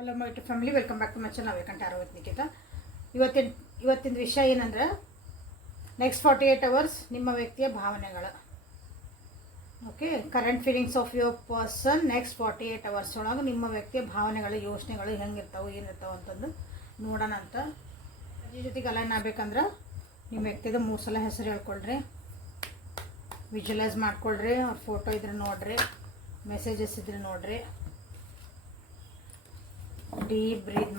Hello my to family, welcome back to my channel. Welcome ಆರೋಗ್ಯ ನಿಖಿತ. ಇವತ್ತಿನ ವಿಷಯ ಏನಂದ್ರೆ, ನೆಕ್ಸ್ಟ್ 48 ಅವರ್ಸ್ ನಿಮ್ಮ ವ್ಯಕ್ತಿಯ ಭಾವನೆಗಳು. Okay, current feelings of your person next 48 hours ಒಳಗೆ ನಿಮ್ಮ ವ್ಯಕ್ತಿಯ ಭಾವನೆಗಳು, ಯೋಚನೆಗಳು ಹೆಂಗಿರ್ತಾವೆ, ಏನಿರ್ತಾವೆ ಅಂತಂದು ನೋಡೋಣ ಅಂತ. ಅದ್ರ ಜೊತೆಗೆ ಅಲೈನ್ ಆಗ್ಬೇಕಂದ್ರೆ ನಿಮ್ಮ ವ್ಯಕ್ತಿದ 3 ಸಲ ಹೆಸರು ಹೇಳ್ಕೊಳ್ರಿ, ವಿಜುವಲೈಸ್ ಮಾಡ್ಕೊಳ್ರಿ, ಅವ್ರ ಫೋಟೋ ಇದ್ರೆ ನೋಡ್ರಿ, ಮೆಸೇಜಸ್ ಇದ್ರೆ ನೋಡ್ರಿ. ಡೀಪ್ ಬ್ರೀದ್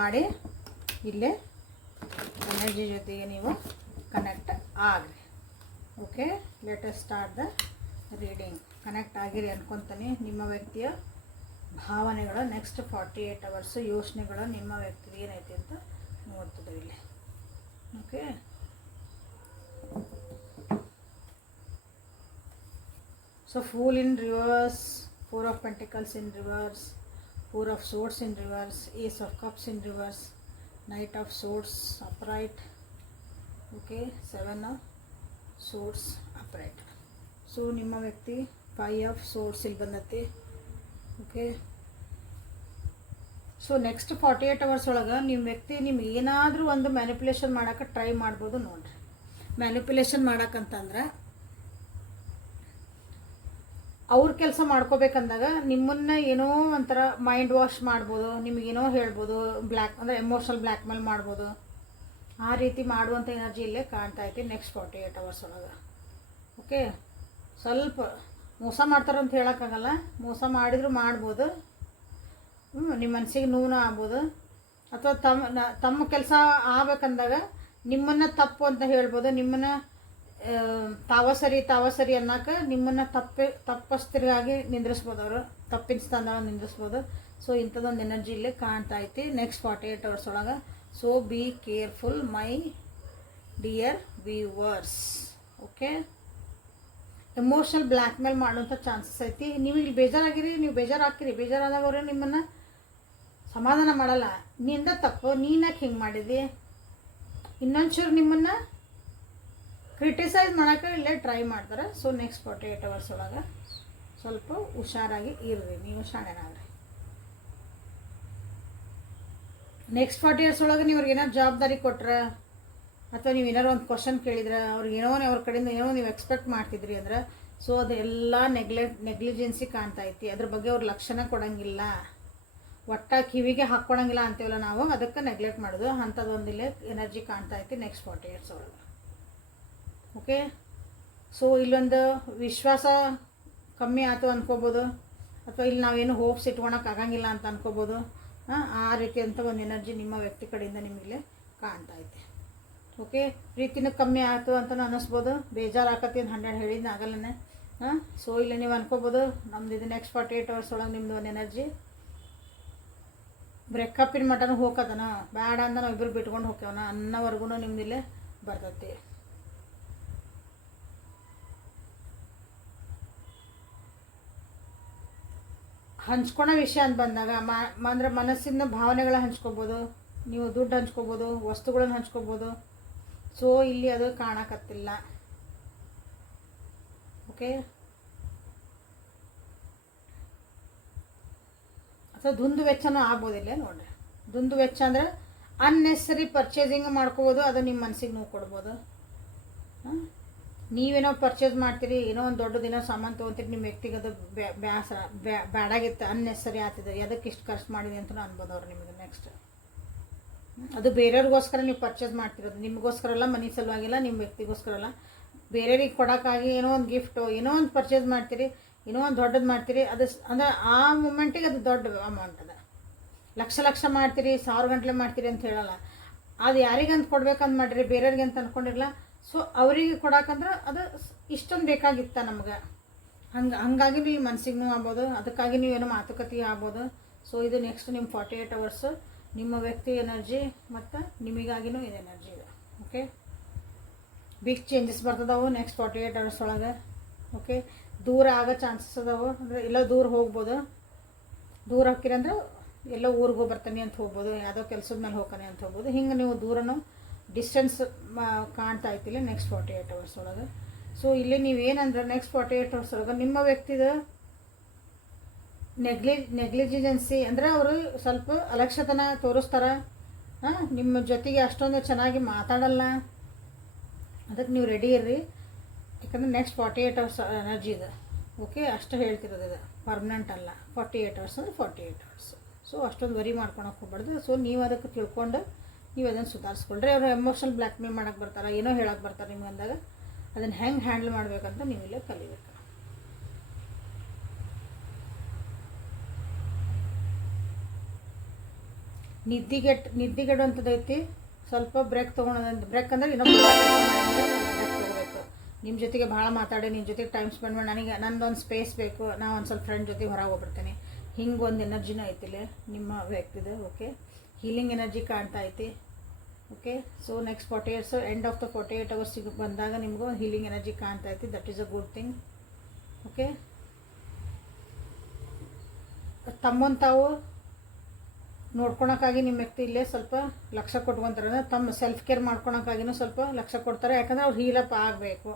ಮಾಡಿ ಇಲ್ಲೇ ಎನರ್ಜಿ ಜೊತೆಗೆ ನೀವು connect agri. Okay, let us start the reading. Connect ಆಗಿರಿ ಅನ್ಕೊತಾನೆ. ನಿಮ್ಮ ವ್ಯಕ್ತಿಯ ಭಾವನೆಗಳು ನೆಕ್ಸ್ಟ್ 48 ಅವರ್ಸು, ಯೋಚನೆಗಳು ನಿಮ್ಮ ವ್ಯಕ್ತಿಗೆ ಏನೈತಿ ಅಂತ ನೋಡ್ತಿದ್ದೀವಿ ಇಲ್ಲಿ. Okay, so fool in reverse, 4 of Pentacles in reverse, 4 of Swords in reverse, Ace of Cups in reverse, Knight of Swords upright. Okay, 7 of Swords upright. So ನಿಮ್ಮ ವ್ಯಕ್ತಿ 5 of Swords ಇಲ್ಲಿ ಬಂದೈತಿ. ಓಕೆ, ಸೊ ನೆಕ್ಸ್ಟ್ 48 ಅವರ್ಸ್ ಒಳಗೆ ನಿಮ್ಮ ವ್ಯಕ್ತಿ ನಿಮ್ಗೆ ಏನಾದರೂ ಒಂದು ಮ್ಯಾನಿಪುಲೇಷನ್ ಮಾಡೋಕೆ ಟ್ರೈ ಮಾಡ್ಬೋದು ನೋಡ್ರಿ. ಮ್ಯಾನಿಪುಲೇಷನ್ ಮಾಡೋಕ್ಕಂತಂದ್ರೆ ಅವ್ರ ಕೆಲಸ ಮಾಡ್ಕೋಬೇಕಂದಾಗ ನಿಮ್ಮನ್ನ ಏನೋ ಒಂಥರ ಮೈಂಡ್ ವಾಶ್ ಮಾಡ್ಬೋದು, ನಿಮಗೇನೋ ಹೇಳ್ಬೋದು, ಅಂದರೆ ಎಮೋಷನಲ್ ಬ್ಲ್ಯಾಕ್ ಮೇಲ್ ಮಾಡ್ಬೋದು. ಆ ರೀತಿ ಮಾಡುವಂಥ ಎನರ್ಜಿ ಇಲ್ಲೇ ಕಾಣ್ತಾ ಐತಿ ನೆಕ್ಸ್ಟ್ 48 ಅವರ್ಸ್ ಒಳಗೆ. ಓಕೆ, ಸ್ವಲ್ಪ ಮೋಸ ಮಾಡ್ತಾರಂತ ಹೇಳೋಕ್ಕಾಗಲ್ಲ, ಮೋಸ ಮಾಡಿದ್ರು ಮಾಡ್ಬೋದು. ನಿಮ್ಮ ಮನಸ್ಸಿಗೆ ನೋವು ಆಗ್ಬೋದು, ಅಥವಾ ತಮ್ಮ ಕೆಲಸ ಆಗ್ಬೇಕಂದಾಗ ನಿಮ್ಮನ್ನು ತಪ್ಪು ಅಂತ ಹೇಳ್ಬೋದು. ನಿಮ್ಮನ್ನು ತಾವ ಸರಿ ಅನ್ನೋಕೆ ನಿಮ್ಮನ್ನು ತಪ್ಪಸ್ಥಿರಾಗಿ ನಿಂದ್ರಿಸ್ಬೋದು, ಅವರು ತಪ್ಪಿನ ಸ್ಥಾನದಾಗ ನಿಂದ್ರಿಸ್ಬೋದು. ಸೊ ಇಂಥದ್ದೊಂದು ಎನರ್ಜಿ ಇಲ್ಲೇ ಕಾಣ್ತಾ ಐತಿ ನೆಕ್ಸ್ಟ್ 48 ಅವರ್ಸ್ ಒಳಗೆ. So be careful my dear viewers. Okay, emotional blackmail ಮಾಡುವಂಥ ಚಾನ್ಸಸ್ ಐತಿ. ನೀವು ಇಲ್ಲಿ ಬೇಜಾರಾಗಿರಿ, ನೀವು ಬೇಜಾರಾದಾಗ ಅವರು ನಿಮ್ಮನ್ನು ಸಮಾಧಾನ ಮಾಡಲ್ಲ. ನಿಂದ ತಪ್ಪು, ನೀನಾಕೆ ಹಿಂಗೆ ಮಾಡಿದಿ, ಇನ್ನೊಂಚೂರು ನಿಮ್ಮನ್ನು ಕ್ರಿಟಿಸೈಸ್ ಮಾಡೋಕ್ಕೆ ಇಲ್ಲೇ ಟ್ರೈ ಮಾಡ್ತಾರೆ. ಸೊ ನೆಕ್ಸ್ಟ್ 48 ಅವರ್ಸ್ ಒಳಗೆ ಸ್ವಲ್ಪ ಹುಷಾರಾಗಿ ಇರ್ರಿ, ನೀವು ಶಾಣೆನಾಗ್ರಿ. ನೆಕ್ಸ್ಟ್ 40 ಇಯರ್ಸ್ ಒಳಗೆ ನೀವು ಅವ್ರಿಗೆ ಏನಾರು ಜವಾಬ್ದಾರಿ ಕೊಟ್ರೆ, ಅಥವಾ ನೀವು ಏನಾರು ಒಂದು ಕ್ವಶನ್ ಕೇಳಿದ್ರೆ, ಅವ್ರಿಗೆ ಅವ್ರ ಕಡೆಯಿಂದ ಏನೋ ನೀವು ಎಕ್ಸ್ಪೆಕ್ಟ್ ಮಾಡ್ತಿದ್ರಿ ಅಂದ್ರೆ, ಸೊ ಅದೆಲ್ಲ ನೆಗ್ಲಿಜೆನ್ಸಿ ಕಾಣ್ತಾ ಐತಿ. ಅದ್ರ ಬಗ್ಗೆ ಅವ್ರು ಲಕ್ಷಣ ಕೊಡೋಂಗಿಲ್ಲ, ಒಟ್ಟ ಕಿವಿಗೆ ಹಾಕ್ಕೊಳಂಗಿಲ್ಲ ಅಂತೀವಲ್ಲ ನಾವು, ಅದಕ್ಕೆ ನೆಗ್ಲೆಕ್ಟ್ ಮಾಡೋದು. ಅಂಥದ್ದೊಂದಿಲ್ಲೇ ಎನರ್ಜಿ ಕಾಣ್ತಾ ಐತಿ ನೆಕ್ಸ್ಟ್ 40 ಇಯರ್ಸ್ ಒಳಗೆ. ಓಕೆ, ಸೊ ಇಲ್ಲೊಂದು ವಿಶ್ವಾಸ ಕಮ್ಮಿ ಆಯ್ತು ಅನ್ಕೋಬೋದು, ಅಥವಾ ಇಲ್ಲಿ ನಾವೇನು ಹೋಪ್ಸ್ ಇಟ್ಕೊಳಕ್ಕೆ ಆಗಂಗಿಲ್ಲ ಅಂತ ಅನ್ಕೋಬೋದು. ಆ ರೀತಿಯಂಥ ಒಂದು ಎನರ್ಜಿ ನಿಮ್ಮ ವ್ಯಕ್ತಿ ಕಡೆಯಿಂದ ನಿಮಗಿಲ್ಲೇ ಕಾಣ್ತಾ ಐತೆ. ಓಕೆ, ಪ್ರೀತಿನೂ ಕಮ್ಮಿ ಆಯಿತು ಅಂತ ಅನ್ನಿಸ್ಬೋದು, ಬೇಜಾರಾಕತಿ ಅಂತ 100 ಹೇಳಿದ್ನ ಆಗಲ್ಲೇ. ಸೊ ಇಲ್ಲಿ ನೀವು ಅನ್ಕೋಬೋದು ನಮ್ದು ಇದು ನೆಕ್ಸ್ಟ್ 48 ಅವರ್ಸ್ ಒಳಗೆ ನಿಮ್ಮದು ಒಂದು ಎನರ್ಜಿ ಬ್ರೇಕಪ್ಪಿನ ಮಟನೂ ಹೋಗದನ, ಬೇಡ ಅಂತ ನಾವು ಇಬ್ಬರು ಬಿಟ್ಕೊಂಡು ಹೋಗ್ತೇವನ ಅನ್ನೋವರೆಗೂ ನಿಮ್ದಿಲ್ಲೇ ಬರ್ತೈತಿ. ಹಂಚ್ಕೊಳೋ ವಿಷಯ ಅಂತ ಬಂದಾಗ ಅಂದರೆ ಮನಸ್ಸಿನ ಭಾವನೆಗಳ ಹಂಚ್ಕೋಬೋದು, ನೀವು ದುಡ್ಡು ಹಂಚ್ಕೋಬೋದು, ವಸ್ತುಗಳನ್ನು ಹಂಚ್ಕೋಬೋದು. ಸೊ ಇಲ್ಲಿ ಅದು ಕಾಣಕತ್ತಿಲ್ಲ. ಓಕೆ, ಅಥವಾ ದುಂದು ವೆಚ್ಚನೂ ಆಗ್ಬೋದಿಲ್ಲ ನೋಡ್ರಿ. ದುಂದು ವೆಚ್ಚ ಅಂದರೆ ಅನ್ನೆಸರಿ ಪರ್ಚೇಸಿಂಗ್ ಮಾಡ್ಕೋಬೋದು, ಅದು ನಿಮ್ಮ ಮನಸ್ಸಿಗೆ ನೋವು ಕೊಡ್ಬೋದು. ನೀವೇನೋ ಪರ್ಚೇಸ್ ಮಾಡ್ತೀರಿ, ಏನೋ ಒಂದು ದೊಡ್ಡ ದಿನ ಸಾಮಾನು ತೊಗೊತೀರಿ, ನಿಮ್ಮ ವ್ಯಕ್ತಿಗೆ ಅದು ಬೇಸರ ಬ್ಯಾಡಾಗಿತ್ತು, ಅನ್ನೆಸರಿ ಆಗ್ತಿದೆ, ಅದಕ್ಕೆ ಇಷ್ಟು ಖರ್ಚು ಮಾಡಿದೆ ಅಂತ ಅನ್ಬೋದು ಅವ್ರು ನಿಮಗೆ. ನೆಕ್ಸ್ಟ್ ಅದು ಬೇರೆಯವ್ರಿಗೋಸ್ಕರ ನೀವು ಪರ್ಚೇಸ್ ಮಾಡ್ತಿರೋದು, ನಿಮಗೋಸ್ಕರ ಅಲ್ಲ, ಮನೆ ಸಲುವಾಗಿಲ್ಲ, ನಿಮ್ಮ ವ್ಯಕ್ತಿಗೋಸ್ಕರ ಅಲ್ಲ, ಬೇರೆಯವ್ರಿಗೆ ಕೊಡೋಕ್ಕಾಗಿ ಏನೋ ಒಂದು ಗಿಫ್ಟು, ಏನೋ ಒಂದು ಪರ್ಚೇಸ್ ಮಾಡ್ತೀರಿ, ಏನೋ ಒಂದು ದೊಡ್ಡದು ಮಾಡ್ತೀರಿ. ಅದು ಅಂದರೆ ಆ ಮೂಮೆಂಟಿಗೆ ಅದು ದೊಡ್ಡ ಅಮೌಂಟ್ ಅದ. ಲಕ್ಷ ಮಾಡ್ತೀರಿ, 1000 ಗಂಟಲೆ ಮಾಡ್ತೀರಿ ಅಂತ ಹೇಳಲ್ಲ. ಅದು ಯಾರಿಗಂತ ಕೊಡ್ಬೇಕಂತ ಮಾಡಿರಿ, ಬೇರೆಯವ್ರಿಗೆ ಅಂತ ಅಂದ್ಕೊಂಡಿರಲ್ಲ. ಸೊ ಅವರಿಗೆ ಕೊಡೋಕಂದ್ರೆ ಅದು ಇಷ್ಟೊಂದು ಬೇಕಾಗಿತ್ತ ನಮ್ಗೆ, ಹಂಗಾಗಿ ನೀವು ಮನಸ್ಸಿಗೆ ನೋವು ಆಗ್ಬೋದು, ಅದಕ್ಕಾಗಿ ನೀವೇನೋ ಮಾತುಕತೆ ಆಗ್ಬೋದು. ಸೊ ಇದು ನೆಕ್ಸ್ಟ್ ನಿಮ್ಮ 48 ಅವರ್ಸು ನಿಮ್ಮ ವ್ಯಕ್ತಿ ಎನರ್ಜಿ ಮತ್ತು ನಿಮಗಾಗಿನೂ ಇದು ಎನರ್ಜಿ ಇದೆ. ಓಕೆ, ಬಿಗ್ ಚೇಂಜಸ್ ಬರ್ತದವು ನೆಕ್ಸ್ಟ್ 48 ಅವರ್ಸ್ ಒಳಗೆ. ಓಕೆ, ದೂರ ಆಗೋ ಚಾನ್ಸಸ್ ಅದಾವೆ, ಅಂದರೆ ಎಲ್ಲೋ ದೂರ ಹೋಗ್ಬೋದು. ದೂರ ಹಾಕಿರಂದ್ರೆ ಎಲ್ಲೋ ಊರಿಗೆ ಬರ್ತಾನೆ ಅಂತ ಹೋಗ್ಬೋದು, ಯಾವುದೋ ಕೆಲಸದ ಮೇಲೆ ಹೋಗ್ತಾನೆ ಅಂತ ಹೋಗ್ಬೋದು. ಹಿಂಗೆ ನೀವು ದೂರನೂ ಡಿಸ್ಟೆನ್ಸ್ ಕಾಣ್ತಾ ಐತಿಲ್ಲ ನೆಕ್ಸ್ಟ್ 48 ಅವರ್ಸ್ ಒಳಗೆ. ಸೊ ಇಲ್ಲಿ ನೀವೇನಂದ್ರೆ ನೆಕ್ಸ್ಟ್ 48 ಅವರ್ಸ್ ಒಳಗೆ ನಿಮ್ಮ ವ್ಯಕ್ತಿದ ನೆಗ್ಲಿಜಿಜೆನ್ಸಿ ಅಂದರೆ ಅವರು ಸ್ವಲ್ಪ ಅಲಕ್ಷ್ಯತನ ತೋರಿಸ್ತಾರೆ. ನಿಮ್ಮ ಜೊತೆಗೆ ಅಷ್ಟೊಂದು ಚೆನ್ನಾಗಿ ಮಾತಾಡಲ್ಲ. ಅದಕ್ಕೆ ನೀವು ರೆಡಿ ಇರ್ರಿ, ಯಾಕಂದರೆ ನೆಕ್ಸ್ಟ್ 48 hours ಎನರ್ಜಿ ಇದೆ. ಓಕೆ, ಅಷ್ಟು ಹೇಳ್ತಿರೋದು ಇದು, ಪರ್ಮನೆಂಟ್ ಅಲ್ಲ. 48 hours ಅಂದರೆ 48 hours. ಸೊ ಅಷ್ಟೊಂದು ವರಿ ಮಾಡ್ಕೊಳಕ್ಕೆ ಹೋಗ್ಬಾರ್ದು. ಸೊ ನೀವು ಅದಕ್ಕೆ ತಿಳ್ಕೊಂಡು ನೀವು ಅದನ್ನು ಸುಧಾರಿಸ್ಕೊಳ್ರಿ. ಅವರು ಎಮೋಷನಲ್ ಬ್ಲ್ಯಾಕ್ ಮೇಲ್ ಮಾಡೋಕ್ಕೆ ಬರ್ತಾರೆ, ಏನೋ ಹೇಳಕ್ಕೆ ಬರ್ತಾರೆ ನಿಮ್ಗೆ ಅಂದಾಗ ಅದನ್ನು ಹೆಂಗೆ ಹ್ಯಾಂಡಲ್ ಮಾಡಬೇಕಂತ ನೀವು ಇಲ್ಲೇ ಕಲಿಬೇಕು. ನಿದ್ದಿಗೆಡುವಂಥದ್ದೈತಿ. ಸ್ವಲ್ಪ ಬ್ರೇಕ್ ತೊಗೊಳೋದಂತ. ಬ್ರೇಕ್ ಅಂದರೆ ಇನ್ನೊಂದು ಬ್ರೇಕ್ ತೊಗೋಬೇಕು. ನಿಮ್ಮ ಜೊತೆಗೆ ಭಾಳ ಮಾತಾಡಿ, ನಿಮ್ಮ ಜೊತೆಗೆ ಟೈಮ್ ಸ್ಪೆಂಡ್ ಮಾಡಿ, ನನಗೆ ನಂದೊಂದು ಸ್ಪೇಸ್ ಬೇಕು, ನಾ ಒಂದು ಸ್ವಲ್ಪ ಫ್ರೆಂಡ್ ಜೊತೆ ಹೊರಗೆ ಹೋಗ್ಬಿಡ್ತೀನಿ. ಹಿಂಗೆ ಒಂದು ಎನರ್ಜಿನೂ ಐತಿಲ್ಲ ನಿಮ್ಮ ವ್ಯಕ್ತಿದೆ. ಓಕೆ, ಹೀಲಿಂಗ್ ಎನರ್ಜಿ ಕಾಣ್ತಾ ಐತಿ. Okay, so next 48 years end of the 48 hours ಬಂದಾಗ ನಿಮಗೂ ಹೀಲಿಂಗ್ ಎನರ್ಜಿ ಕಾಣ್ತಾ ಐತಿ. That is a good thing. Okay, ತಮ್ಮನ್ನು ತಾವು ನೋಡ್ಕೊಳಕ್ಕಾಗಿ ನಿಮ್ಮ ವ್ಯಕ್ತಿ ಇಲ್ಲೇ ಸ್ವಲ್ಪ ಲಕ್ಷ್ಯ ಕೊಟ್ಕೊತಾರೆ. ತಮ್ಮ ಸೆಲ್ಫ್ ಕೇರ್ ಮಾಡ್ಕೊಳಕ್ಕಾಗಿನೂ ಸ್ವಲ್ಪ ಲಕ್ಷ್ಯ ಕೊಡ್ತಾರೆ. ಯಾಕಂದರೆ ಅವ್ರು ಹೀಲಪ್ ಆಗಬೇಕು.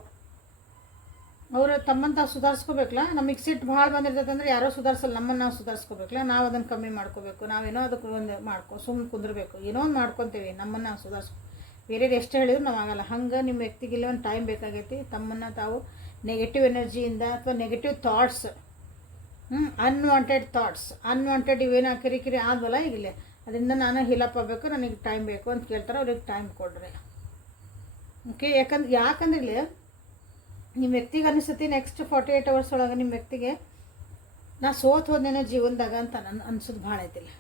ಅವರು ತಮ್ಮನ್ನು ತಾವು ಸುಧಾರಿಸ್ಕೋಬೇಕಲ್ಲ. ನಮಗೆ ಸಿಟ್ಟು ಭಾಳ ಬಂದಿರ್ತೈತೆ ಅಂದರೆ ಯಾರೋ ಸುಧಾರಿಸಲ್ಲ, ನಮ್ಮನ್ನು ನಾವು ಸುಧಾರಿಸ್ಕೋಬೇಕಲ್ಲ. ನಾವು ಅದನ್ನು ಕಮ್ಮಿ ಮಾಡ್ಕೋಬೇಕು. ನಾವೇನೋ ಅದಕ್ಕೆ ಒಂದು ಸುಮ್ಮನೆ ಕುಂದಿರ್ಬೇಕು. ಏನೋ ಒಂದು ಮಾಡ್ಕೊತೀವಿ, ನಮ್ಮನ್ನು ನಾವು ಬೇರೆಯವ್ರು ಎಷ್ಟು ಹೇಳಿದ್ರು ನಾವು ಆಗಲ್ಲ. ಹಂಗೆ ನಿಮ್ಮ ವ್ಯಕ್ತಿಗೆ ಇಲ್ಲಿ ಒಂದು ಟೈಮ್ ಬೇಕಾಗೈತಿ. ತಮ್ಮನ್ನು ತಾವು ನೆಗೆಟಿವ್ ಎನರ್ಜಿಯಿಂದ ಅಥವಾ negative thoughts, unwanted thoughts, unwanted ಇವೇನು ಕಿರಿಕಿರಿ ಆದ್ವಲ್ಲ ಈಗಲೇ, ಅದರಿಂದ ನಾನು ಹೀಲಪ್ ಆಗಬೇಕು, ನನಗೆ ಟೈಮ್ ಬೇಕು ಅಂತ ಕೇಳ್ತಾರೆ. ಅವ್ರಿಗೆ ಟೈಮ್ ಕೊಡ್ರಿ. ಓಕೆ, ಯಾಕಂದ್ರೆ ಇಲ್ಲಿ ನಿಮ್ಮ ವ್ಯಕ್ತಿಗೆ ಅನಿಸುತ್ತೆ ನೆಕ್ಸ್ಟ್ 48 hours ಒಳಗೆ ನಿಮ್ಮ ವ್ಯಕ್ತಿಗೆ ನಾ ಸೋತ್ ಹೋದೇನೋ ಜೀವನದಾಗ ಅಂತ ಅನ್ಸೋದು ಭಾಳ ಐತಿಲ್ಲ.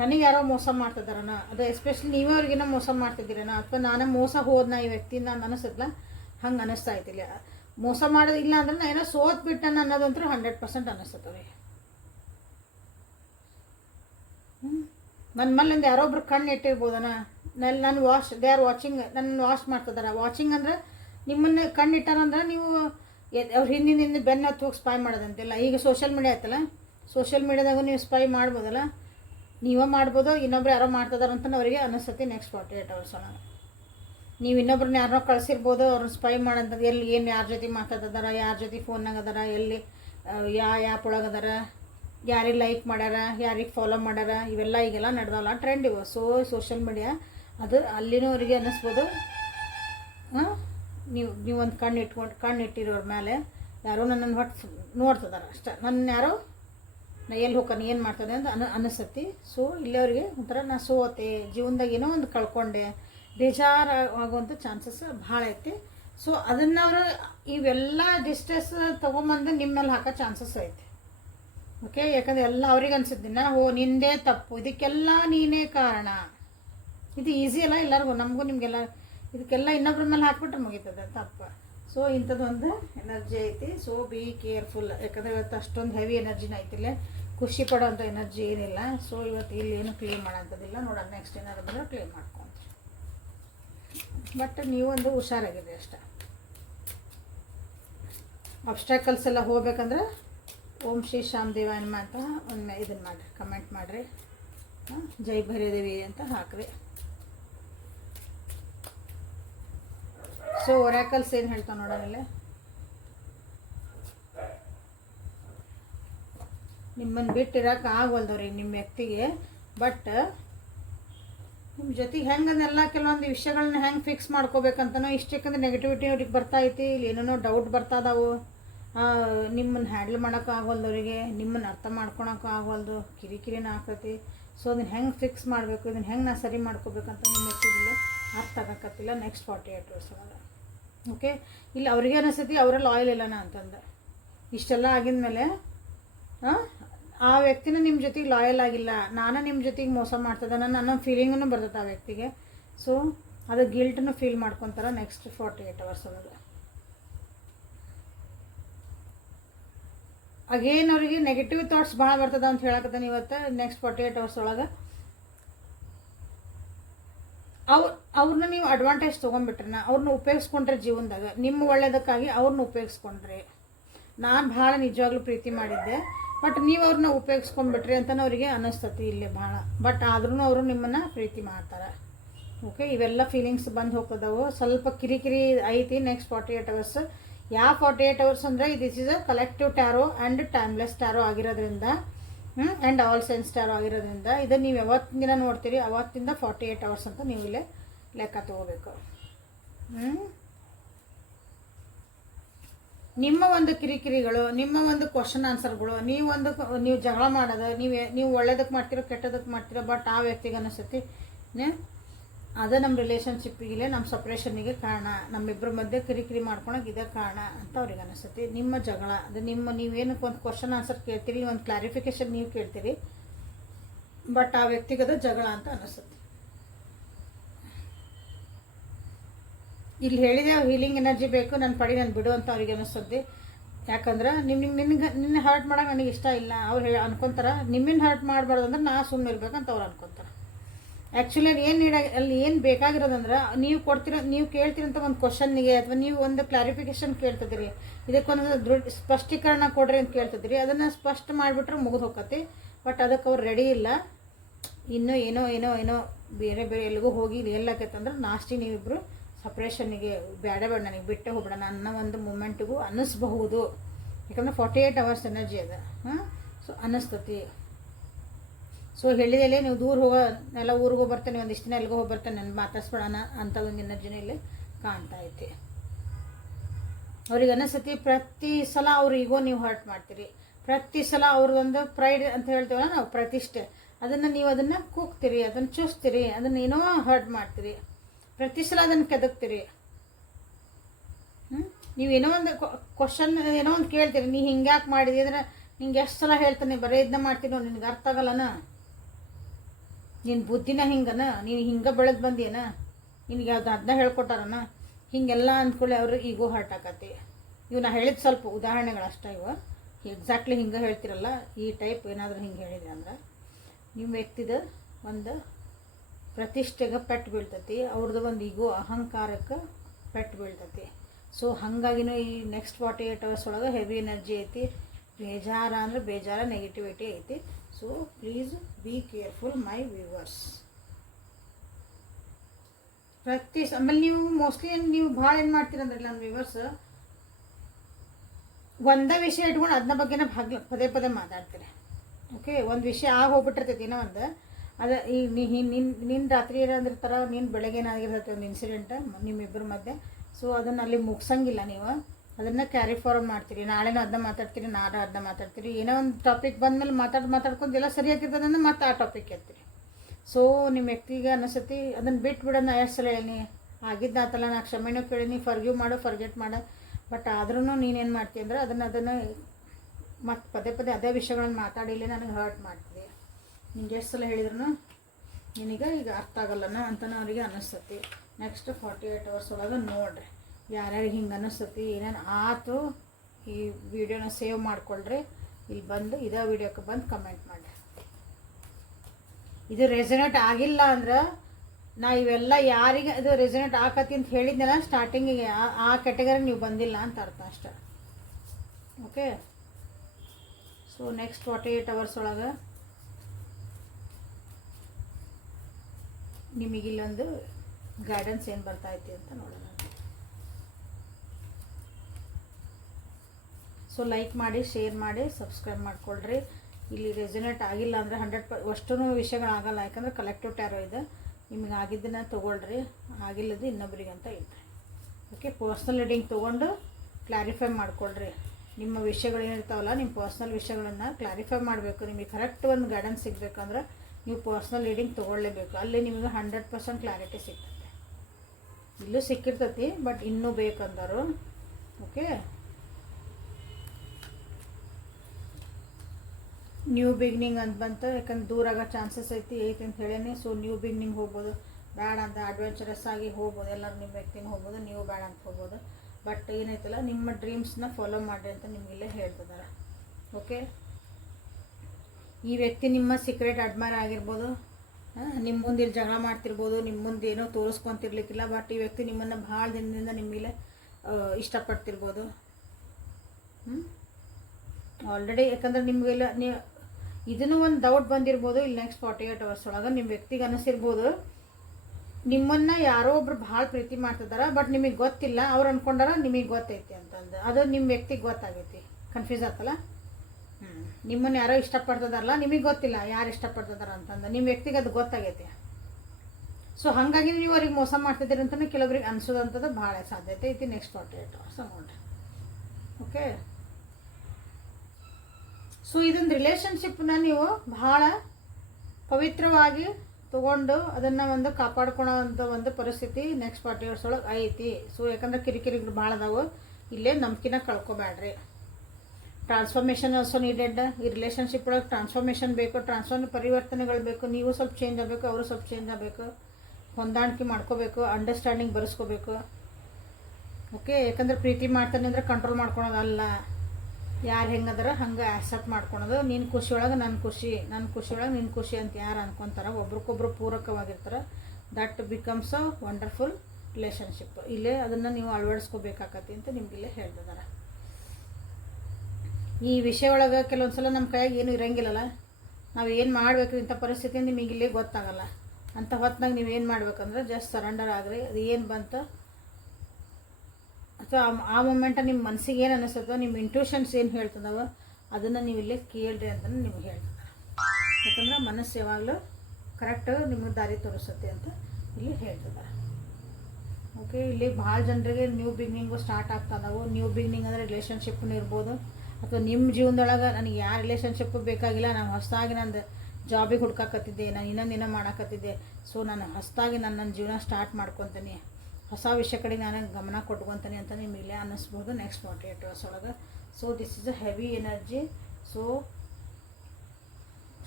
ನನಗೆ ಯಾರೋ ಮೋಸ ಮಾಡ್ತಿದ್ದಾರನ, ಅದು ಎಸ್ಪೆಷಲಿ ನೀವೇ ಅವ್ರಿಗೇನೋ ಮೋಸ ಮಾಡ್ತಿದ್ದೀರನ, ಅಥವಾ ನಾನು ಮೋಸ ಹೋದ್ನ ಈ ವ್ಯಕ್ತಿಯಿಂದ ಅಂತ ಅನಿಸುತ್ತಲ್ಲ, ಹಂಗೆ ಅನ್ನಿಸ್ತಾ ಐತಿಲ್ಲ. ಮೋಸ ಮಾಡೋದಿಲ್ಲ ಅಂದ್ರೆ ನಾ ಏನೋ ಸೋತ್ ಬಿಟ್ಟನ ಅನ್ನೋದಂತೂ 100% ಅನ್ನಿಸ್ತವೆ. ನನ್ನ ಮಲ್ಲಿಂದ ಯಾರೊಬ್ರು ಕಣ್ಣು ಇಟ್ಟಿರ್ಬೋದನ, ನಾನು ದೇ ಆರ್ ವಾಚಿಂಗ್, ನನ್ನ ವಾಚ್ ಮಾಡ್ತಿದ್ದಾರೆ. ವಾಚಿಂಗ್ ಅಂದ್ರೆ ನಿಮ್ಮನ್ನು ಕಣ್ಣಿಟ್ಟಾರಂದ್ರೆ ನೀವು ಅವ್ರ ಹಿಂದಿನ ಬೆನ್ನ ಹತ್ತು ಹೋಗಿ ಸ್ಪೈ ಮಾಡೋದಂತಿಲ್ಲ. ಈಗ ಸೋಷಿಯಲ್ ಮೀಡಿಯಾ ಆಯ್ತಲ್ಲ, ಸೋಷಿಯಲ್ ಮೀಡಿಯಾದಾಗೂ ನೀವು ಸ್ಪೈ ಮಾಡ್ಬೋದಲ್ಲ, ನೀವೇ ಮಾಡ್ಬೋದು. ಇನ್ನೊಬ್ರು ಯಾರೋ ಮಾಡ್ತಿದಾರಂತ ಅವರಿಗೆ ಅನಿಸ್ತತಿ ನೆಕ್ಸ್ಟ್ 48 hours ಒಳಗೆ. ನೀವು ಇನ್ನೊಬ್ರನ್ನ ಯಾರನ್ನೋ ಕಳಿಸಿರ್ಬೋದು, ಅವ್ರನ್ನ ಸ್ಪೈ ಮಾಡೋಂಥದ್ದು. ಎಲ್ಲಿ ಏನು ಯಾರ ಜೊತೆ ಮಾತಾಡ್ತಿದಾರ, ಯಾರ ಜೊತೆ ಫೋನ್ನಾಗ ಅದಾರ, ಎಲ್ಲಿ ಯಾವ ಆ್ಯಪ್ ಒಳಗೆ ಅದಾರ, ಯಾರಿಗೆ ಲೈಕ್ ಮಾಡ್ಯಾರ, ಯಾರಿಗೆ ಫಾಲೋ ಮಾಡ್ಯಾರ, ಇವೆಲ್ಲ ಈಗೆಲ್ಲ ನಡೆದವಲ್ಲ ಟ್ರೆಂಡ್ ಇವು. ಸೋಷಿಯಲ್ ಮೀಡಿಯಾ ಅದು ಅಲ್ಲಿನೂ ಅವರಿಗೆ ಅನ್ನಿಸ್ಬೋದು. ನೀವು ಒಂದು ಕಣ್ಣು ಇಟ್ಟಿರೋರ ಮೇಲೆ ಯಾರೋ ನನ್ನನ್ನು ಹೊಟ್ಟು ನೋಡ್ತಿದಾರೆ ಅಷ್ಟೇ. ನನ್ನ ಯಾರೋ ನಾ ಎಲ್ಲಿ ಹೋಗ್ತಾನೆ, ಏನು ಮಾಡ್ತಾನೆ ಅಂತ ಅನಿಸತಿ. ಸೊ ಇಲ್ಲೇ ಅವ್ರಿಗೆ ಒಂಥರ ನಾ ಸೋತೆ, ಜೀವನದಾಗ ಏನೋ ಒಂದು ಕಳ್ಕೊಂಡೆ, ಬೇಜಾರು ಆಗುವಂಥ ಚಾನ್ಸಸ್ ಭಾಳ ಐತಿ. ಸೊ ಅದನ್ನು ಅವರು ಇವೆಲ್ಲ ಡಿಸ್ಟ್ರೆಸ್ ತೊಗೊಂಬಂದು ನಿಮ್ಮ ಮೇಲೆ ಹಾಕೋ ಚಾನ್ಸಸ್ ಐತಿ. ಓಕೆ, ಯಾಕಂದರೆ ಎಲ್ಲ ಅವ್ರಿಗೆ ಅನ್ಸಿದ್ದೀನಿ ನಿಂದೇ ತಪ್ಪು, ಇದಕ್ಕೆಲ್ಲ ನೀನೇ ಕಾರಣ. ಇದು ಈಸಿ ಅಲ್ಲ ಎಲ್ಲರಿಗೂ, ನಮಗೂ ನಿಮಗೆಲ್ಲ. ಇದಕ್ಕೆಲ್ಲ ಇನ್ನೊಬ್ರ ಮೇಲೆ ಹಾಕ್ಬಿಟ್ರೆ ಮುಗೀತದೆ ತಪ್ಪು. ಸೊ ಇಂಥದ್ದೊಂದು ಎನರ್ಜಿ ಐತಿ. So be careful. ಯಾಕಂದರೆ ಇವತ್ತು ಅಷ್ಟೊಂದು ಹೆವಿ ಎನರ್ಜಿನ ಐತಿಲ್ಲ, ಖುಷಿ ಪಡೋಂಥ ಎನರ್ಜಿ ಏನಿಲ್ಲ. ಸೊ ಇವತ್ತು ಇಲ್ಲಿ ಏನು ಕ್ಲೀನ್ ಮಾಡೋಂಥದ್ದಿಲ್ಲ. ನೋಡೋಣ ನೆಕ್ಸ್ಟ್ ಏನಾದ್ರು ಬಂದರೆ ಕ್ಲೀನ್ ಮಾಡ್ಕೊಂತೀವಿ. ಬಟ್ ನೀವೊಂದು ಹುಷಾರಾಗಿದೆ ಅಷ್ಟೇ. ಅಬ್ಸ್ಟ್ಯಾಕಲ್ಸ್ ಎಲ್ಲ ಹೋಗ್ಬೇಕಂದ್ರೆ ಓಂ ಶ್ರೀ ಶ್ಯಾಮ್ ದೇವಾಯ ನಮಃ ಅಂತ ಒಂದು ಇದನ್ನು ಮಾಡಿರಿ, ಕಮೆಂಟ್ ಮಾಡಿರಿ. ಜೈ ಭೈರದೇವಿ ಅಂತ ಹಾಕ್ರಿ. ಸೊ ಒರಾಕಲ್ಸ್ ಏನು ಹೇಳ್ತಾವೆ ನೋಡೋಣ. ನಿಮ್ಮನ್ನು ಬಿಟ್ಟಿರೋಕೆ ಆಗವಲ್ದವ್ರಿ ನಿಮ್ಮ ವ್ಯಕ್ತಿಗೆ. ಬಟ್ ನಿಮ್ಮ ಜೊತೆಗೆ ಹೆಂಗನ್ನೆಲ್ಲ ಕೆಲವೊಂದು ವಿಷಯಗಳನ್ನ ಹೆಂಗೆ ಫಿಕ್ಸ್ ಮಾಡ್ಕೋಬೇಕಂತನೋ ಇಷ್ಟಕ್ಕಂದ್ರೆ ನೆಗೆಟಿವಿಟಿ ಅವ್ರಿಗೆ ಬರ್ತಾಯಿತಿ. ಇಲ್ಲಿ ಏನೇನೋ ಡೌಟ್ ಬರ್ತಾ ಇದಾವೆ. ನಿಮ್ಮನ್ನು ಹ್ಯಾಂಡಲ್ ಮಾಡೋಕೆ ಆಗವಲ್ದವರಿಗೆ, ನಿಮ್ಮನ್ನು ಅರ್ಥ ಮಾಡ್ಕೊಳಕ್ಕೆ ಆಗವಲ್ದು, ಕಿರಿಕಿರಿನ ಆಗ್ತೈತಿ. ಸೊ ಅದನ್ನು ಹೆಂಗೆ ಫಿಕ್ಸ್ ಮಾಡಬೇಕು, ಇದನ್ನು ಹೆಂಗೆ ನಾ ಸರಿ ಮಾಡ್ಕೋಬೇಕಂತ ನಿಮ್ಮ ವ್ಯಕ್ತಿಗೆ ಅರ್ಥ ಆಗಕತ್ತಿಲ್ಲ ನೆಕ್ಸ್ಟ್ 48 hours ಒಳಗೆ. ಓಕೆ, ಇಲ್ಲಿ ಅವ್ರಿಗೆ ಅನಿಸ್ತೈತಿ ಅವರ ಲಾಯಲ್ ಇಲ್ಲನ ಅಂತಂದು. ಇಷ್ಟೆಲ್ಲ ಆಗಿದ್ಮೇಲೆ ಆ ವ್ಯಕ್ತಿನ ನಿಮ್ಮ ಜೊತೆಗೆ ಲಾಯಲ್ ಆಗಿಲ್ಲ, ನಾನು ನಿಮ್ಮ ಜೊತೆಗೆ ಮೋಸ ಮಾಡ್ತದೆ ನನ್ನ ಫೀಲಿಂಗೂ ಬರ್ತದೆ ಆ ವ್ಯಕ್ತಿಗೆ. ಸೊ ಅದು ಗಿಲ್ಟನ್ನು ಫೀಲ್ ಮಾಡ್ಕೊತಾರೆ ನೆಕ್ಸ್ಟ್ 48 hours ಒಳಗೆ. ಅಗೇನ್ ಅವರಿಗೆ ನೆಗೆಟಿವ್ ಥಾಟ್ಸ್ ಭಾಳ ಬರ್ತದೆ ಅಂತ ಹೇಳಕತ್ತಾನೆ ಇವತ್ತು ನೆಕ್ಸ್ಟ್ 48 hours ಒಳಗೆ. ಅವ್ರನ್ನ ನೀವು ಅಡ್ವಾಂಟೇಜ್ ತೊಗೊಂಡ್ಬಿಟ್ರೆ, ಅವ್ರನ್ನ ಉಪಯೋಗಿಸ್ಕೊಂಡ್ರೆ ಜೀವನದಾಗ ನಿಮ್ಮ ಒಳ್ಳೇದಕ್ಕಾಗಿ ಅವ್ರನ್ನ ಉಪಯೋಗಿಸ್ಕೊಂಡ್ರಿ. ನಾನು ಭಾಳ ನಿಜವಾಗ್ಲೂ ಪ್ರೀತಿ ಮಾಡಿದ್ದೆ, ಬಟ್ ನೀವು ಅವ್ರನ್ನ ಉಪಯೋಗಿಸ್ಕೊಂಡ್ಬಿಟ್ರಿ ಅಂತಲೂ ಅವರಿಗೆ ಅನ್ನಿಸ್ತತಿ ಇಲ್ಲೇ ಭಾಳ. ಬಟ್ ಆದ್ರೂ ಅವರು ನಿಮ್ಮನ್ನು ಪ್ರೀತಿ ಮಾಡ್ತಾರೆ. ಓಕೆ, ಇವೆಲ್ಲ ಫೀಲಿಂಗ್ಸ್ ಬಂದು ಹೋಗ್ತದವು. ಸ್ವಲ್ಪ ಕಿರಿಕಿರಿ ಐತಿ ನೆಕ್ಸ್ಟ್ 48 hours. ಯಾವ 48 ಅವರ್ಸ್ ಅಂದರೆ this is a collective tarot and timeless tarot ಆಗಿರೋದ್ರಿಂದ ಆ್ಯಂಡ್ ಆಲ್ ಸೈನ್ಸ್ ಟ್ಯಾರೋ ಆಗಿರೋದ್ರಿಂದ ಇದನ್ನು ನೀವು ಯಾವತ್ತಿನ ದಿನ ನೋಡ್ತೀರಿ ಅವತ್ತಿಂದ 48 ಅವರ್ಸ್ ಅಂತ ನೀವು ಇಲ್ಲೇ ಲೆಕ್ಕ ತಗೋಬೇಕು. ನಿಮ್ಮ ಒಂದು ಕಿರಿಕಿರಿಗಳು, ನಿಮ್ಮ ಒಂದು ಕ್ವಶನ್ ಆನ್ಸರ್ಗಳು, ನೀವು ಜಗಳ ಮಾಡೋದು, ನೀವು ಒಳ್ಳೇದಕ್ಕೆ ಮಾಡ್ತಿರೋ ಕೆಟ್ಟದಕ್ಕೆ ಮಾಡ್ತಿರೋ, ಬಟ್ ಆ ವ್ಯಕ್ತಿಗೆ ಅನಿಸ್ತೈತಿ ಅದು ನಮ್ಮ ರಿಲೇಷನ್ಶಿಪ್ಪಿಗೆ ನಮ್ಮ ಸಪ್ರೇಷನ್ನಿಗೆ ಕಾರಣ, ನಮ್ಮಿಬ್ಬರ ಮಧ್ಯೆ ಕಿರಿಕಿರಿ ಮಾಡ್ಕೊಳಕ್ಕೆ ಇದೇ ಕಾರಣ ಅಂತ ಅವ್ರಿಗೆ ಅನಿಸ್ತೈತಿ. ನಿಮ್ಮ ಜಗಳ ಅದು ನೀವೇನಕ್ಕೆ ಒಂದು ಕ್ವಶನ್ ಆನ್ಸರ್ ಕೇಳ್ತೀರಿ, ಒಂದು ಕ್ಲಾರಿಫಿಕೇಷನ್ ನೀವು ಕೇಳ್ತೀರಿ, ಬಟ್ ಆ ವ್ಯಕ್ತಿಗದು ಜಗಳ ಅಂತ ಅನಿಸ್ತೈತಿ. ಇಲ್ಲಿ ಹೇಳಿದೆ ಹೀಲಿಂಗ್ ಎನರ್ಜಿ ಬೇಕು, ನನ್ನ ಪಡಿ ನಾನು ಬಿಡು ಅಂತ ಅವ್ರಿಗೆ ಅನಿಸ್ತದೆ. ಯಾಕಂದ್ರೆ ನಿನ್ನ ಹರ್ಟ್ ಮಾಡೋಕೆ ನನಗೆ ಇಷ್ಟ ಇಲ್ಲ ಅವ್ರು ಅನ್ಕೊತಾರೆ. ನಿಮ್ಮನ್ನು ಹರ್ಟ್ ಮಾಡಬಾರ್ದು ಅಂದ್ರೆ ನಾ ಸುಮ್ಮನೆ ಇರ್ಬೇಕಂತ ಅವ್ರು ಅನ್ಕೊತಾರೆ. ಆ್ಯಕ್ಚುಲಿ ಅಲ್ಲಿ ಏನು ಬೇಕಾಗಿರೋದಂದ್ರೆ ನೀವು ಕೇಳ್ತಿರೋಂಥ ಒಂದು ಕ್ವಶನ್ನಿಗೆ ಅಥವಾ ನೀವು ಒಂದು ಕ್ಲಾರಿಫಿಕೇಷನ್ ಕೇಳ್ತಿದ್ದೀರಿ, ಇದಕ್ಕೊಂದು ಸ್ಪಷ್ಟೀಕರಣ ಕೊಡ್ರಿ ಅಂತ ಕೇಳ್ತಿದ್ದೀರಿ, ಅದನ್ನು ಸ್ಪಷ್ಟ ಮಾಡಿಬಿಟ್ರೆ ಮುಗಿದು ಹೋಗತ್ತೆ. ಬಟ್ ಅದಕ್ಕೆ ಅವ್ರು ರೆಡಿ ಇಲ್ಲ, ಇನ್ನೂ ಏನೋ ಬೇರೆ ಎಲ್ಲಿಗೂ ಹೋಗಿ ಎಲ್ಲಾಕೈತಂದ್ರೆ ನಾಸ್ಟಿ ನೀವಿಬ್ಬರು ಸಪ್ರೇಷನ್ನಿಗೆ ಬೇಡ ನನಗೆ ಬಿಟ್ಟೆ ಹೋಗ್ಬಿಡೋಣ ಅನ್ನೋ ಒಂದು ಮೂಮೆಂಟಿಗೂ ಅನ್ನಿಸ್ಬಹುದು. ಯಾಕಂದರೆ 48 ಅವರ್ಸ್ ಎನರ್ಜಿ ಅದ. ಸೊ ಅನ್ನಿಸ್ತತಿ. ಸೊ ಹೇಳಿದೆಲ್ಲೇ ನೀವು ದೂರ ಎಲ್ಲ ಊರಿಗೆ ಹೋಗಿ ಬರ್ತೇನೆ, ಒಂದಿಷ್ಟು ದಿನ ಎಲ್ಲಿಗೋ ಹೋಗಿ ಬರ್ತೇನೆ, ನನ್ನ ಮಾತಾಡ್ಸ್ಬಿಡೋಣ ಅಂತ ಒಂದು ಎನರ್ಜಿನ ಇಲ್ಲಿ ಕಾಣ್ತಾ ಐತಿ. ಅವ್ರಿಗೆ ಅನ್ನಿಸ್ತತಿ ಪ್ರತಿ ಸಲ ಅವ್ರ ಈಗೋ ನೀವು ಹರ್ಟ್ ಮಾಡ್ತೀರಿ, ಪ್ರತಿ ಸಲ ಅವ್ರದ್ದೊಂದು ಪ್ರೈಡ್ ಅಂತ ಹೇಳ್ತೀವಲ್ಲ ನಾವು, ಪ್ರತಿಷ್ಠೆ, ಅದನ್ನು ಕೂಗ್ತೀರಿ, ಅದನ್ನು ಚೂಸ್ತೀರಿ, ಅದನ್ನು ಏನೋ ಹರ್ಟ್ ಮಾಡ್ತೀರಿ, ಪ್ರತಿ ಸಲ ಅದನ್ನು ಕೆದಕ್ತೀರಿ. ನೀವೇನೋ ಒಂದು ಕ್ವಶನ್ ಏನೋ ಒಂದು ಕೇಳ್ತೀರಿ, ನೀ ಹಿಂಗ್ಯಾಕೆ ಮಾಡಿದಿ ಅಂದ್ರೆ ನಿಂಗೆ ಎಷ್ಟು ಸಲ ಹೇಳ್ತಾನೆ ಬರೀ ಇದನ್ನ ಮಾಡ್ತೀನಿ, ನಿನಗೆ ಅರ್ಥ ಆಗಲ್ಲನ, ನಿನ್ನ ಬುದ್ಧಿನ ಹಿಂಗನ, ನೀನು ಹಿಂಗೆ ಬೆಳೆದು ಬಂದಿಯನ, ನಿನಗೆ ಯಾವ್ದು ಅದನ್ನ ಹೇಳ್ಕೊಟ್ಟಾರನ, ಹೀಗೆಲ್ಲ ಅಂದ್ಕೊಳ್ಳಿ ಅವ್ರು ಈಗೋ ಹರ್ಟ್ ಆಕತಿ. ಇವು ನಾ ಹೇಳಿದ ಸ್ವಲ್ಪ ಉದಾಹರಣೆಗಳಷ್ಟೇ, ಇವು ಎಕ್ಸಾಕ್ಟ್ಲಿ ಹಿಂಗೆ ಹೇಳ್ತಿರಲ್ಲ, ಈ ಟೈಪ್ ಏನಾದರೂ ಹಿಂಗೆ ಹೇಳಿದ್ರಿ ಅಂದ್ರೆ ನಿಮ್ಮ ವ್ಯಕ್ತಿದ ಒಂದು ಪ್ರತಿಷ್ಠೆಗೆ ಪೆಟ್ಟು ಬೀಳ್ತೈತಿ, ಅವ್ರದ್ದು ಒಂದು ಈಗೋ ಅಹಂಕಾರಕ್ಕೆ ಪೆಟ್ಟು ಬೀಳ್ತೈತಿ. ಸೊ ಹಾಗಾಗಿನೂ ಈ ನೆಕ್ಸ್ಟ್ 48 ಅವರ್ಸ್ ಒಳಗೆ ಹೆವಿ ಎನರ್ಜಿ ಐತಿ, ಬೇಜಾರ ಅಂದರೆ ಬೇಜಾರ ನೆಗೆಟಿವಿಟಿ ಐತಿ. So please be careful my viewers. ಆಮೇಲೆ ನೀವು ಮೋಸ್ಟ್ಲಿ ನೀವು ಭಾಳ ಏನು ಮಾಡ್ತೀರಂದ್ರಲ್ಲ ನನ್ನ ವ್ಯೂವರ್ಸ್, ಒಂದೇ ವಿಷಯ ಇಟ್ಕೊಂಡು ಅದನ್ನ ಬಗ್ಗೆನೇ ಪದೇ ಮಾತಾಡ್ತೀರಿ. ಓಕೆ, ಒಂದು ವಿಷಯ ಹೋಗ್ಬಿಟ್ಟಿರ್ತೈತಿ ಏನೋ ಒಂದು, ಅದು ಈಗ ನಿನ್ನ ರಾತ್ರಿ ಏನಾದಿರ್ತಾರ, ನೀನು ಬೆಳಗ್ಗೆ ಏನಾಗಿರ್ತೈತಿ ಒಂದು ಇನ್ಸಿಡೆಂಟ್ ನಿಮ್ಮಿಬ್ಬರ ಮಧ್ಯೆ. ಸೊ ಅದನ್ನು ಅಲ್ಲಿ ಮುಗಿಸಂಗಿಲ್ಲ, ನೀವು ಅದನ್ನು ಕ್ಯಾರಿ ಫಾರ್ವರ್ಡ್ ಮಾಡ್ತೀರಿ. ನಾಳೆನೂ ಅದನ್ನ ಮಾತಾಡ್ತೀರಿ, ನಾಳೆ ಅದನ್ನ ಮಾತಾಡ್ತೀರಿ, ಏನೋ ಒಂದು ಟಾಪಿಕ್ ಬಂದಮೇಲೆ ಮಾತಾಡ್ಕೊಂಡು ಎಲ್ಲ ಸರಿಯಾಗಿರ್ತದಂದ್ರೆ ಮತ್ತೆ ಆ ಟಾಪಿಕ್ ಎತ್ತೀರಿ. ಸೊ ನಿಮ್ಮ ವ್ಯಕ್ತಿಗೆ ಅನಿಸ್ತತಿ ಅದನ್ನು ಬಿಟ್ಬಿಡೋದು. ಎಷ್ಟು ಸಲ ಹೇಳೀನಿ, ಆಗಿದ್ದಾತಲ್ಲ, ನಾ ಕ್ಷಮೆನೂ ಕೇಳೀನಿ, ಫರ್ಗ್ಯೂ ಮಾಡು, ಫರ್ಗೆಟ್ ಮಾಡು, ಬಟ್ ಆದ್ರೂ ನೀನೇನು ಮಾಡ್ತೀಯ ಅಂದ್ರೆ ಅದನ್ನು ಮತ್ತು ಪದೇ ಅದೇ ವಿಷಯಗಳನ್ನ ಮಾತಾಡಿಲ್ಲ ನನಗೆ ಹರ್ಟ್ ಮಾಡ್ತೀವಿ. ನಿಂಗೆ ಎಷ್ಟು ಸಲ ಹೇಳಿದ್ರು ನಿನಗೆ ಈಗ ಅರ್ಥ ಆಗಲ್ಲನ ಅಂತಲೂ ಅವರಿಗೆ ಅನ್ನಿಸ್ತತಿ. ನೆಕ್ಸ್ಟ್ 48 ಅವರ್ಸ್ ಒಳಗೆ ನೋಡ್ರಿ ಯಾರ್ಯಾರಿಗೆ ಹಿಂಗೆ ಅನ್ನಿಸ್ತತಿ, ಏನೇನು ಆಯ್ತು. ಈ ವಿಡಿಯೋನ ಸೇವ್ ಮಾಡ್ಕೊಳ್ರಿ, ಇಲ್ಲಿ ಬಂದು ಇದೇ ವಿಡಿಯೋಕ್ಕೆ ಬಂದು ಕಮೆಂಟ್ ಮಾಡಿರಿ. ಇದು ರೆಸನೇಟ್ ಆಗಿಲ್ಲ ಅಂದ್ರೆ ನಾ ಇವೆಲ್ಲ ಯಾರಿಗೆ ಇದು ರೆಸನೇಟ್ ಆಕತಿ ಅಂತ ಹೇಳಿದ್ನಲ್ಲ ಸ್ಟಾರ್ಟಿಂಗಿಗೆ, ಆ ಕ್ಯಾಟಗರಿ ನೀವು ಬಂದಿಲ್ಲ ಅಂತ ಅರ್ಥ ಅಷ್ಟೆ. ಓಕೆ, ಸೊ ನೆಕ್ಸ್ಟ್ 48 ಅವರ್ಸ್ ಒಳಗೆ ನಿಮಗಿಲ್ಲೊಂದು ಗೈಡೆನ್ಸ್ ಏನು ಬರ್ತಾಯಿತಿ ಅಂತ ನೋಡೋಣ. ಸೊ ಲೈಕ್ ಮಾಡಿ, ಶೇರ್ ಮಾಡಿ, ಸಬ್ಸ್ಕ್ರೈಬ್ ಮಾಡ್ಕೊಳ್ರಿ. ಇಲ್ಲಿ ರೆಸನೇಟ್ ಆಗಿಲ್ಲ ಅಂದರೆ 100% ಅಷ್ಟೂ ವಿಷಯಗಳಾಗಲ್ಲ, ಯಾಕಂದರೆ ಕಲೆಕ್ಟಿವ್ ಟ್ಯಾರೋ ಇದೆ. ನಿಮಗೆ ಆಗಿದ್ದನ್ನು ತೊಗೊಳ್ರಿ, ಆಗಿಲ್ಲದು ಇನ್ನೊಬ್ರಿಗೆ ಅಂತ ಇದ್ರಿ. ಓಕೆ, ಪರ್ಸ್ನಲ್ ರೀಡಿಂಗ್ ತೊಗೊಂಡು ಕ್ಲಾರಿಫೈ ಮಾಡ್ಕೊಳ್ರಿ. ನಿಮ್ಮ ವಿಷಯಗಳೇನಿರ್ತಾವಲ್ಲ, ನಿಮ್ಮ ಪರ್ಸ್ನಲ್ ವಿಷಯಗಳನ್ನು ಕ್ಲಾರಿಫೈ ಮಾಡಬೇಕು. ನಿಮಗೆ ಕರೆಕ್ಟ್ ಒಂದು ಗೈಡೆನ್ಸ್ ಸಿಗಬೇಕಂದ್ರೆ ನೀವು ಪರ್ಸ್ನಲ್ ರೀಡಿಂಗ್ ತೊಗೊಳ್ಳೇಬೇಕು. ಅಲ್ಲಿ ನಿಮಗೆ 100% ಕ್ಲಾರಿಟಿ ಸಿಗ್ತದೆ. ಇಲ್ಲೂ ಸಿಕ್ಕಿರ್ತೈತಿ, ಬಟ್ ಇನ್ನೂ ಬೇಕಂದರು. ಓಕೆ, ನ್ಯೂ ಬಿಗಿನಿಂಗ್ ಅಂತ ಬಂತು, ಯಾಕಂದ್ರೆ ದೂರ ಆಗೋ ಚಾನ್ಸಸ್ ಐತಿ ಅಂತ ಹೇಳೇನಿ. ಸೊ ನ್ಯೂ ಬಿಗಿನಿಂಗ್ ಹೋಗ್ಬೋದು, ಬೇಡ ಅಂತ ಅಡ್ವೆಂಚರಸ್ ಆಗಿ ಹೋಗ್ಬೋದು, ಎಲ್ಲರೂ ನಿಮ್ಮ ವ್ಯಕ್ತಿನ ಹೋಗ್ಬೋದು, ನೀವು ಬೇಡ ಅಂತ ಹೋಗ್ಬೋದು. ಬಟ್ ಏನೈತಲ್ಲ, ನಿಮ್ಮ ಡ್ರೀಮ್ಸ್ನ ಫಾಲೋ ಮಾಡಿರಿ ಅಂತ ನಿಮಗಿಲ್ಲೇ ಹೇಳ್ತಿದ್ದಾರೆ. ಓಕೆ, ಈ ವ್ಯಕ್ತಿ ನಿಮ್ಮ ಸೀಕ್ರೆಟ್ ಅಡ್ಮೈರ್ ಆಗಿರ್ಬೋದು, ನಿಮ್ಮ ಮುಂದೆ ಇಲ್ಲಿ ಜಗಳ ಮಾಡ್ತಿರ್ಬೋದು, ನಿಮ್ಮ ಮುಂದೆ ಏನೋ ತೋರಿಸ್ಕೊತಿರ್ಲಿಕ್ಕಿಲ್ಲ, ಬಟ್ ಈ ವ್ಯಕ್ತಿ ನಿಮ್ಮನ್ನು ಭಾಳ ದಿನದಿಂದ ನಿಮ್ಮ ಮೇಲೆ ಇಷ್ಟಪಡ್ತಿರ್ಬೋದು. ಆಲ್ರೆಡಿ ಯಾಕಂದ್ರೆ ನಿಮಗೆಲ್ಲ ಇದನ್ನು ಒಂದು ಡೌಟ್ ಬಂದಿರ್ಬೋದು. ಇಲ್ಲಿ ನೆಕ್ಸ್ಟ್ 48 ಅವರ್ಸ್ ಒಳಗೆ ನಿಮ್ಮ ವ್ಯಕ್ತಿಗೆ ಅನ್ನಿಸಿರ್ಬೋದು ನಿಮ್ಮನ್ನು ಯಾರೋ ಒಬ್ರು ಭಾಳ ಪ್ರೀತಿ ಮಾಡ್ತಿದಾರ, ಬಟ್ ನಿಮಗೆ ಗೊತ್ತಿಲ್ಲ. ಅವ್ರು ಅಂದ್ಕೊಂಡಾರ ನಿಮಗೆ ಗೊತ್ತೈತಿ ಅಂತಂದು. ಅದು ನಿಮ್ಮ ವ್ಯಕ್ತಿಗೆ ಗೊತ್ತಾಗೈತಿ. ಕನ್ಫ್ಯೂಸ್ ಆತಲ್ಲ. ನಿಮ್ಮನ್ನು ಯಾರೋ ಇಷ್ಟಪಡ್ತಿದಾರಲ್ಲ, ನಿಮಗೆ ಗೊತ್ತಿಲ್ಲ ಯಾರು ಇಷ್ಟಪಡ್ತಿದಾರ ಅಂತಂದು. ನಿಮ್ಮ ವ್ಯಕ್ತಿಗೆ ಅದು ಗೊತ್ತಾಗೈತಿ. ಸೊ ಹಾಗಾಗಿ ನೀವು ಅವ್ರಿಗೆ ಮೋಸ ಮಾಡ್ತಿದ್ದೀರಿ ಅಂತಲೇ ಕೆಲವರಿಗೆ ಅನ್ಸೋದಂಥದ್ದು ಭಾಳ ಸಾಧ್ಯತೆ ಐತಿ. ನೆಕ್ಸ್ಟ್ 48 hours ನೋಡ್ರಿ. ಓಕೆ, ಸೊ ಇದೊಂದು ರಿಲೇಷನ್ಶಿಪ್ನ ನೀವು ಭಾಳ ಪವಿತ್ರವಾಗಿ ತೊಗೊಂಡು ಅದನ್ನು ಒಂದು ಕಾಪಾಡ್ಕೊಳೋಂಥ ಒಂದು ಪರಿಸ್ಥಿತಿ ನೆಕ್ಸ್ಟ್ 40 hours ಒಳಗೆ ಐತಿ. ಸೊ ಯಾಕಂದ್ರೆ ಕಿರಿಕಿರಿಗಳು ಭಾಳ ಅದಾವು. ಇಲ್ಲೇ ನಂಬಿಕೆನ ಕಳ್ಕೊಬೇಡ್ರಿ. Transformation also needed. ಈ ರಿಲೇಷನ್ಶಿಪ್ ಒಳಗೆ ಟ್ರಾನ್ಸ್ಫಾರ್ಮೇಷನ್ ಬೇಕು, ಪರಿವರ್ತನೆಗಳು ಬೇಕು. ನೀವು ಸ್ವಲ್ಪ ಚೇಂಜ್ ಆಗಬೇಕು, ಅವರು ಸ್ವಲ್ಪ ಚೇಂಜ್ ಆಗಬೇಕು. ಹೊಂದಾಣಿಕೆ ಮಾಡ್ಕೋಬೇಕು, ಅಂಡರ್ಸ್ಟ್ಯಾಂಡಿಂಗ್ ಬರೆಸ್ಕೋಬೇಕು. ಓಕೆ, ಯಾಕಂದ್ರೆ ಪ್ರೀತಿ ಮಾಡ್ತಾನೆ ಅಂದರೆ ಕಂಟ್ರೋಲ್ ಮಾಡ್ಕೊಳೋದಲ್ಲ. ಯಾರು ಹೆಂಗದಾರ ಹಂಗೆ ಆಕ್ಸೆಪ್ಟ್ ಮಾಡ್ಕೊಳೋದು. ನಿನ್ನ ಖುಷಿ ಒಳಗೆ ನನ್ನ ಖುಷಿ, ನನ್ನ ಖುಷಿ ಒಳಗೆ ನಿನ್ನ ಖುಷಿ ಅಂತ ಯಾರು ಅನ್ಕೊತಾರೆ, ಒಬ್ರಿಗೊಬ್ರು ಪೂರಕವಾಗಿರ್ತಾರೆ. That becomes a wonderful relationship. ಇಲ್ಲೇ ಅದನ್ನು ನೀವು ಅಳವಡಿಸ್ಕೋಬೇಕಾಕತಿ ಅಂತ ನಿಮಗಿಲ್ಲೇ ಹೇಳ್ತಿದ್ದಾರೆ. ಈ ವಿಷಯ ಒಳಗೆ ಕೆಲವೊಂದು ಸಲ ನಮ್ಮ ಕೈಯಾಗ ಏನು ಇರಂಗಿಲ್ಲಲ್ಲ. ನಾವು ಏನು ಮಾಡಬೇಕು ಇಂಥ ಪರಿಸ್ಥಿತಿ ನಿಮಗಿಲ್ಲೇ ಗೊತ್ತಾಗಲ್ಲ. ಅಂಥ ಹೊತ್ತಿನಾಗ ನೀವು ಏನು ಮಾಡ್ಬೇಕಂದ್ರೆ ಜಸ್ಟ್ ಸರೆಂಡರ್ ಆಗ್ರಿ. ಅದು ಏನು ಬಂತು ಅಥವಾ ಆ ಮೂಮೆಂಟ ನಿಮ್ಮ ಮನಸ್ಸಿಗೆ ಏನು ಅನ್ನಿಸ್ತದೋ, ನಿಮ್ಮ ಇಂಟ್ಯೂಷನ್ಸ್ ಏನು ಹೇಳ್ತದವ ಅದನ್ನು ನೀವು ಇಲ್ಲೇ ಕೇಳ್ರಿ ಅಂತ ನಿಮ್ಗೆ ಹೇಳ್ತಿದ್ದಾರೆ. ಯಾಕಂದ್ರೆ ಮನಸ್ಸು ಯಾವಾಗಲೂ ಕರೆಕ್ಟ್ ನಿಮಗೆ ದಾರಿ ತೋರಿಸುತ್ತೆ ಅಂತ ಇಲ್ಲಿ ಹೇಳ್ತಿದ್ದಾರೆ. ಓಕೆ, ಇಲ್ಲಿ ಭಾಳ ಜನರಿಗೆ ನ್ಯೂ ಬಿಗಿನಿಂಗು ಸ್ಟಾರ್ಟ್ ಆಗ್ತದವು. ನ್ಯೂ ಬಿಗಿನಿಂಗ್ ಅಂದರೆ ರಿಲೇಷನ್ಶಿಪ್ನೂ ಇರ್ಬೋದು, ಅಥವಾ ನಿಮ್ಮ ಜೀವನದೊಳಗೆ ನನಗೆ ಯಾವ ರಿಲೇಷನ್ಶಿಪ್ಪು ಬೇಕಾಗಿಲ್ಲ, ನಾನು ಹೊಸದಾಗಿ ನಂದು ಜಾಬಿಗೆ ಹುಡ್ಕಾಕತ್ತಿದ್ದೆ, ನಾನು ಇನ್ನೊಂದಿನ ಮಾಡಾಕತ್ತಿದ್ದೆ. ಸೊ ನಾನು ಹೊಸದಾಗಿ ನನ್ನ ಜೀವನ ಸ್ಟಾರ್ಟ್ ಮಾಡ್ಕೊತೀನಿ, ಹೊಸ ವಿಷಯ ಕಡೆ ನಾನು ಗಮನ ಕೊಟ್ಕೊತೀನಿ ಅಂತ ನಿಮಗೆ ಅನ್ನಿಸ್ಬೋದು ನೆಕ್ಸ್ಟ್ 48 hours ಒಳಗೆ. So this is a heavy energy. So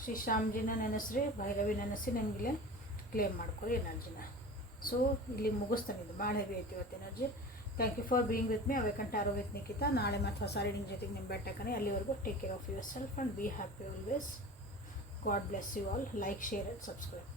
Shri ಶ್ಯಾಮ್ಜಿನ ನೆನೆಸ್ರಿ, ಭೈರವಿ ನೆನೆಸಿ ನಿಮಗಿಲ್ಲೇ ಕ್ಲೇಮ್ ಮಾಡ್ಕೊರಿ ಎನರ್ಜಿನ. ಸೊ ಇಲ್ಲಿ ಮುಗಿಸ್ತಾನೆ. ಇದು ಭಾಳ ಹೆವಿ ಐತಿ ಇವತ್ತು energy. Thank you for being with me. Awaken tarot with Nikhita. ನಾಳೆ ಮತ್ತು ಹೊಸ ರೀಡಿಂಗ್ ಜೊತೆಗೆ ನಿಮ್ಮ ಬೆಟ್ಟಕನೆ. ಅಲ್ಲಿವರೆಗೂ take care of your self and be happy always. God bless you all. Like, share and subscribe.